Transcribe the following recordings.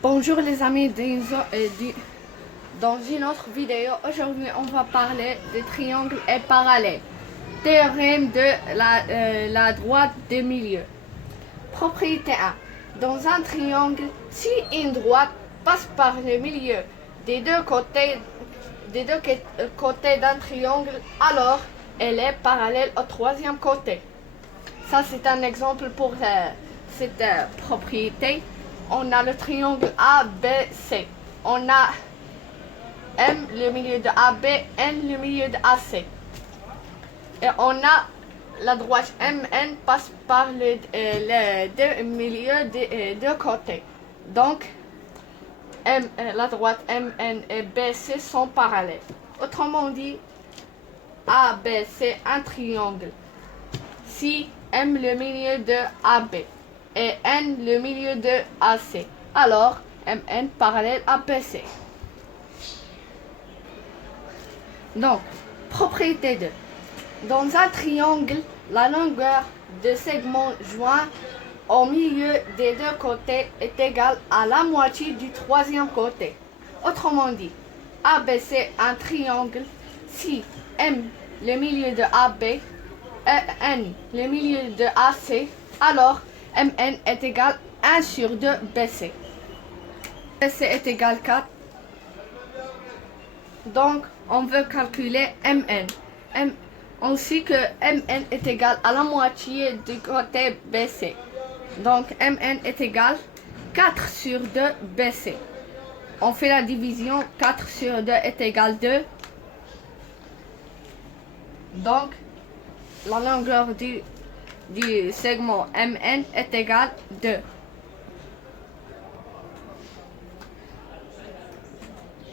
Bonjour les amis, dans une autre vidéo, aujourd'hui on va parler des triangles et parallèles. Théorème de la droite de milieu. Propriété 1. Dans un triangle, si une droite passe par le milieu des deux côtés d'un triangle, alors elle est parallèle au troisième côté. Ça c'est un exemple pour cette propriété. On a le triangle ABC. On a M le milieu de AB, N le milieu de AC. Et on a la droite MN passe par les deux milieux des deux côtés. Donc, la droite MN et BC sont parallèles. Autrement dit, ABC un triangle. Si M le milieu de AB et N le milieu de AC, alors MN parallèle à BC. Donc, propriété 2. Dans un triangle, la longueur de segments joints au milieu des deux côtés est égale à la moitié du troisième côté. Autrement dit, ABC un triangle si M le milieu de AB et N le milieu de AC, alors MN est égal à 1 sur 2 BC. BC est égal 4. Donc, on veut calculer MN. On sait que MN est égal à la moitié du côté BC. Donc, MN est égal 4 sur 2 BC. On fait la division, 4 sur 2 est égal 2. Donc, la longueur du segment MN est égale 2.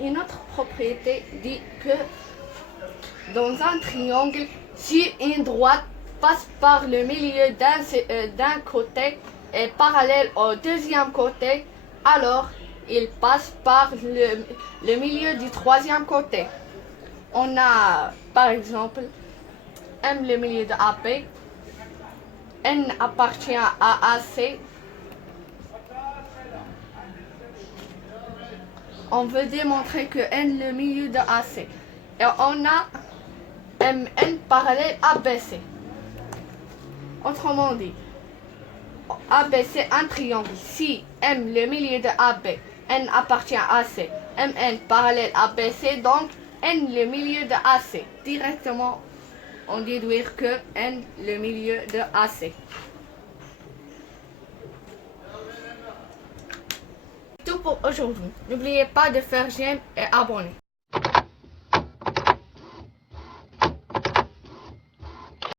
Une autre propriété dit que dans un triangle, si une droite passe par le milieu d'un côté et parallèle au deuxième côté, alors il passe par le milieu du troisième côté. On a par exemple M le milieu de AB, N appartient à AC. On veut démontrer que N le milieu de AC. Et on a MN parallèle à BC. Autrement dit, ABC un triangle. Si M le milieu de AB, N appartient à AC, MN parallèle à BC, donc N le milieu de AC. Directement, on déduire que N le milieu de AC. Tout pour aujourd'hui. N'oubliez pas de faire j'aime et abonner.